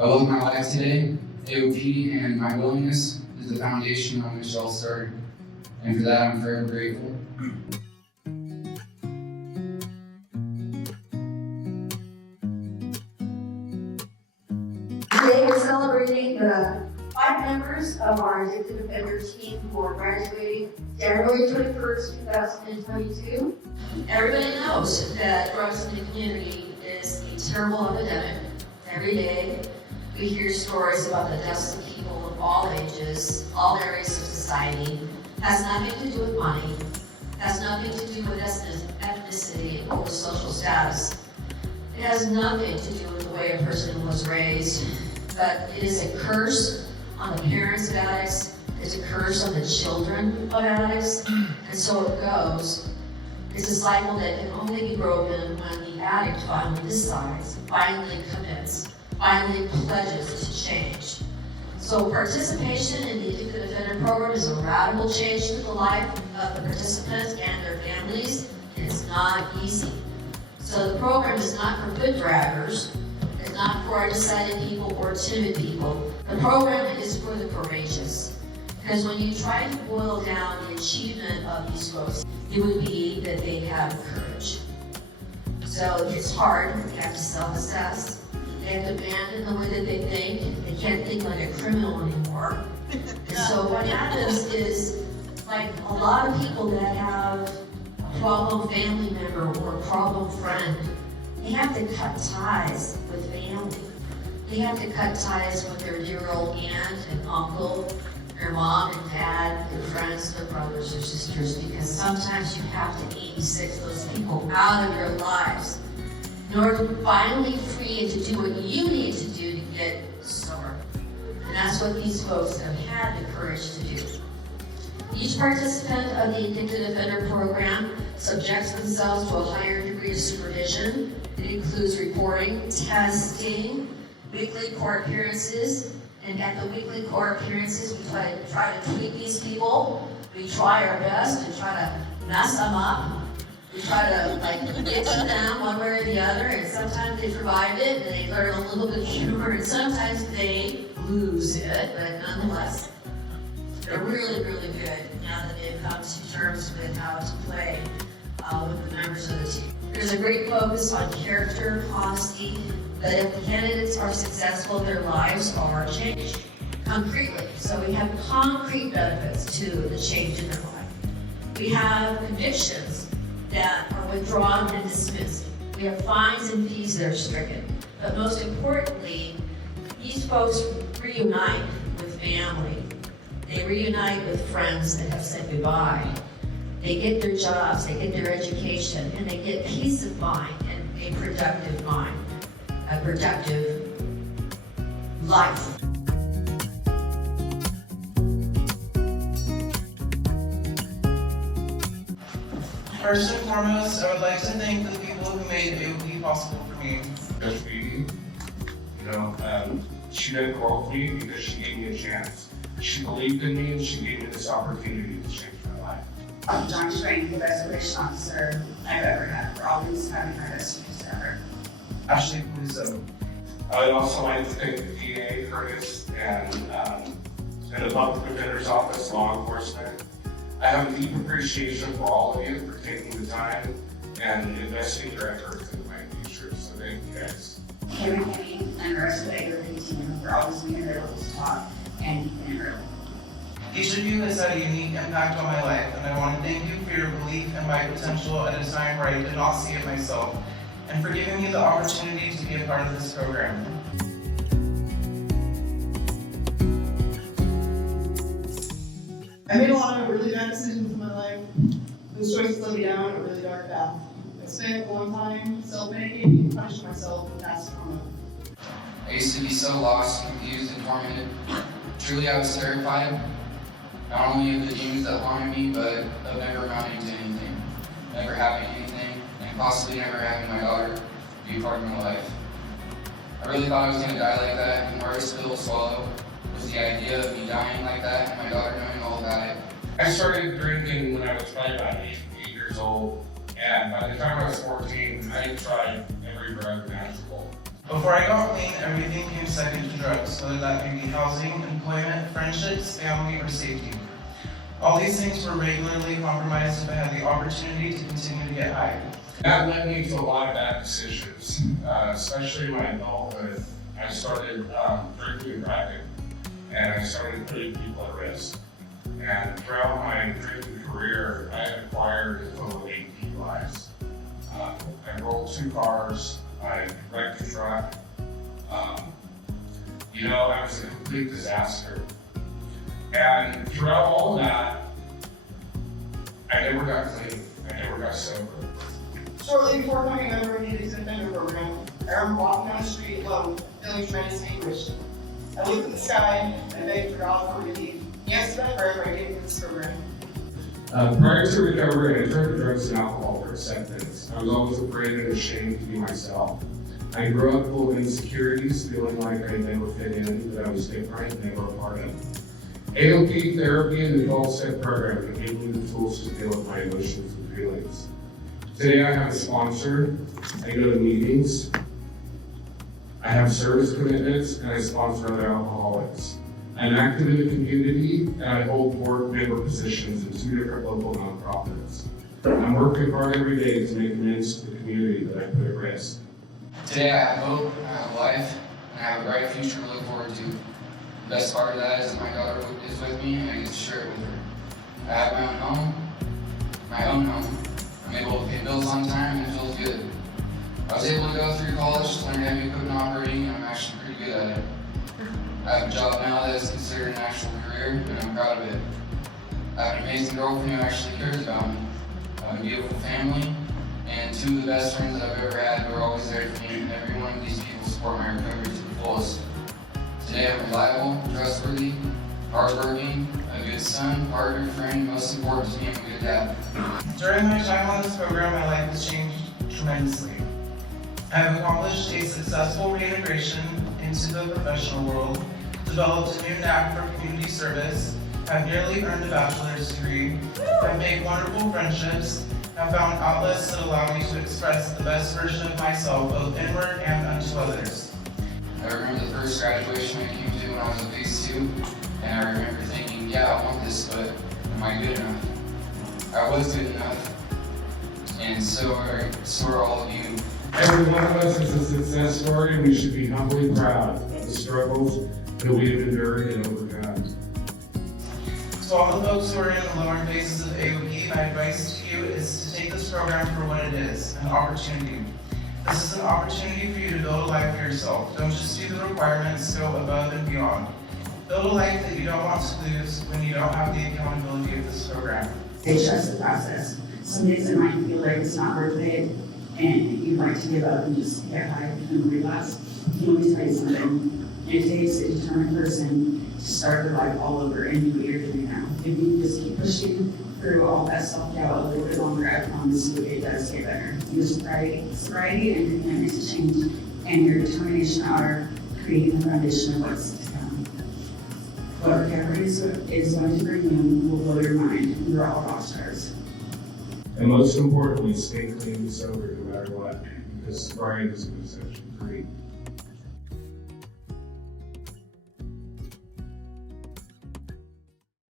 I love my life today. AOP and my willingness is the foundation on which it all started. And for that, I'm forever grateful. Today we're celebrating the 5 members of our addicted offender team who are graduating January 21st, 2022. Everybody knows that drugs in the community is a terrible epidemic. Every day we hear stories about the deaths of people of all ages, all areas of society. Has nothing to do with money, has nothing to do with ethnicity or social status. It has nothing to do with the way a person was raised, but it is a curse on the parents of addicts, it's a curse on the children of addicts, and so it goes. It's a cycle that can only be broken when the addict finally decides, finally commits, finally pledges to change. So participation in the Addicted Offender Program is a radical change to the life of the participants and their families, and it's not easy. So the program is not for good draggers, it's not for undecided people or timid people. The program is for the courageous. Because when you try to boil down the achievement of these folks, it would be that they have courage. So it's hard, they have to self-assess. They have to abandon the way that they think. They can't think like a criminal anymore. And so what happens is, like a lot of people that have a problem family member or a problem friend, they have to cut ties with family. They have to cut ties with their dear old aunt and uncle, their mom and dad, their friends, their brothers or sisters, because sometimes you have to 86 those people out of your lives in order to finally free and to do what you need to do to get sober. And that's what these folks have had the courage to do. Each participant of the Addicted Offender Program subjects themselves to a higher degree of supervision. It includes reporting, testing, weekly court appearances, and at the weekly court appearances we try to tweak these people. We try our best to try to mess them up. We try to get to them one way or the other, and sometimes they survive it and they learn a little bit of humor, and sometimes they lose it, but nonetheless, they're really, really good now that they've come to terms with how to play with the members of the team. There's a great focus on character, honesty, that if the candidates are successful, their lives are changed concretely. So we have concrete benefits to the change in their life. We have convictions that are withdrawn and dismissed. We have fines and fees that are stricken. But most importantly, these folks reunite with family. They reunite with friends that have said goodbye. They get their jobs, they get their education, and they get peace of mind and a productive mind, a productive life. First and foremost, I would like to thank the people who made AOP possible for me. Just Phoebe, she didn't grow with me because she gave me a chance. She believed in me and she gave me this opportunity to change my life. I'm John Strain, the best probation officer I've ever had for all these having my best news ever. Ashley, please. I would also like to thank the DA, Curtis, and the Public Defender's Office, law enforcement. I have a deep appreciation for all of you for taking the time and investing your efforts in my future, so thank you guys. Kevin Kenny and the rest of the AOP team for always being available to talk and keeping it real. Each of you has had a unique impact on my life, and I want to thank you for your belief in my potential at a time where I did not see it myself, and for giving me the opportunity to be a part of this program. I made a lot of really bad decisions in my life. Those choices led me down a really dark path. I spent a long time self-medicating, punishing myself with past trauma. I used to be so lost, confused, and tormented. Truly, I was terrified, not only of the demons that haunted me, but of never amounting to anything, never having anything, and possibly never having my daughter be a part of my life. I really thought I was going to die like that, and the hardest pill to swallow was the idea of me dying like that and my daughter knowing all about it. I started drinking when I was probably about 8 years old, and by the time I was 14, I had tried every drug imaginable. Before I got clean, everything came second to drugs, whether that may be housing, employment, friendships, family, or safety. All these things were regularly compromised if I had the opportunity to continue to get high. That led me to a lot of bad decisions, especially in my adulthood. I started drinking and driving, and I started putting people at risk. And throughout my drinking career, I acquired a total of 8 DUIs. I rolled 2 cars, I wrecked a truck. I was a complete disaster. And throughout all of that, I never got clean. I never got sober. Shortly before becoming a member of the Addicted Offender Program, I remember walking down the street alone, feeling tremendous anguish. I looked at the sky and begged for God for relief. He answered that prayer by getting into this program. Prior to recovery, I turned to drugs and alcohol for acceptance. I was always afraid and ashamed to be myself. I grew up full of insecurities, feeling like I never fit in, that I was different, never a part of. AOP therapy and the 12-step program gave me the tools to deal with my emotions and feelings. Today I have a sponsor, I go to meetings, I have service commitments, and I sponsor other alcoholics. I'm active in the community, and I hold board member positions in 2 different local nonprofits. I'm working hard every day to make amends to the community that I put at risk. Today I have hope, I have life, and I have a bright future to look forward to. The best part of that is that my daughter is with me and I get to share it with her. I have my own home. I'm able to pay bills on time and it feels good. I was able to go through college, learn heavy equipment operating, and I'm actually pretty good at it. I have a job now that is considered an actual career, and I'm proud of it. I have an amazing girlfriend who actually cares about me. I have a beautiful family, and 2 of the best friends that I've ever had who are always there for me, and every one of these people support my recovery to the fullest. Today I'm reliable, trustworthy, hardworking, a good son, partner, friend, most important to me, I'm a good dad. During my time on this program, my life has changed tremendously. I have accomplished a successful reintegration into the professional world, developed a new knack for community service, have nearly earned a bachelor's degree, have made wonderful friendships, have found outlets that allow me to express the best version of myself, both inward and unto others. I remember the first graduation I came to when I was in phase 2, and I remember thinking, yeah, I want this, but am I good enough? I was good enough, and so are all of you. Every one of us is a success story, and we should be humbly proud of the struggles that we have endured and overcome. To all the folks who are in the lower phases of AOP, my advice to you is to take this program for what it is, an opportunity. This is an opportunity for you to build a life for yourself. Don't just do the requirements, go above and beyond. Build a life that you don't want to lose when you don't have the accountability of this program. They trust the process. Some days it might feel like it's not worth it, and you'd like to give up and just get high and relapse. Let me tell you something. It takes a determined person to start their life all over and do what you're doing now. If you just keep pushing through all that self-doubt a little bit longer, I promise you it does get better. Your sobriety and your commitment to change and your determination are creating the foundation of what's to come. What recovery is going to bring you will blow your mind. We're all rock stars. And most importantly, stay clean and sober no matter what, because sobriety doesn't set you free.